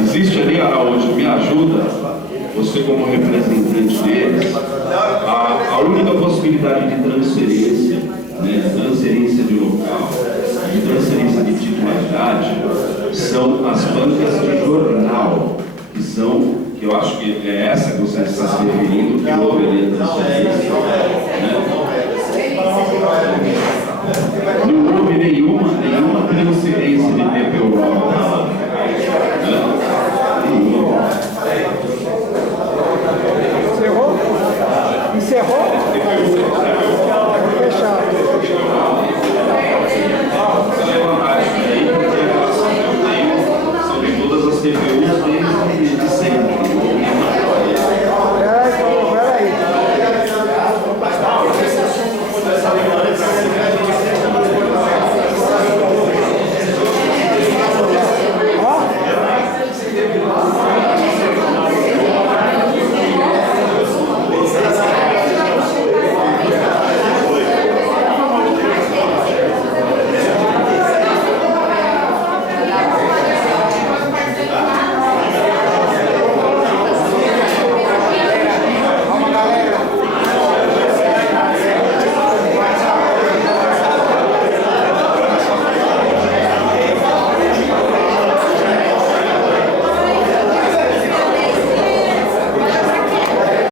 Existe ali, Araújo, me ajuda, você como representante deles, a única possibilidade de transferência, né, transferência de local, de transferência de titularidade, são as bancas de jornal, que eu acho que é essa que você está se referindo, que houve ali a transferência. Não houve nenhuma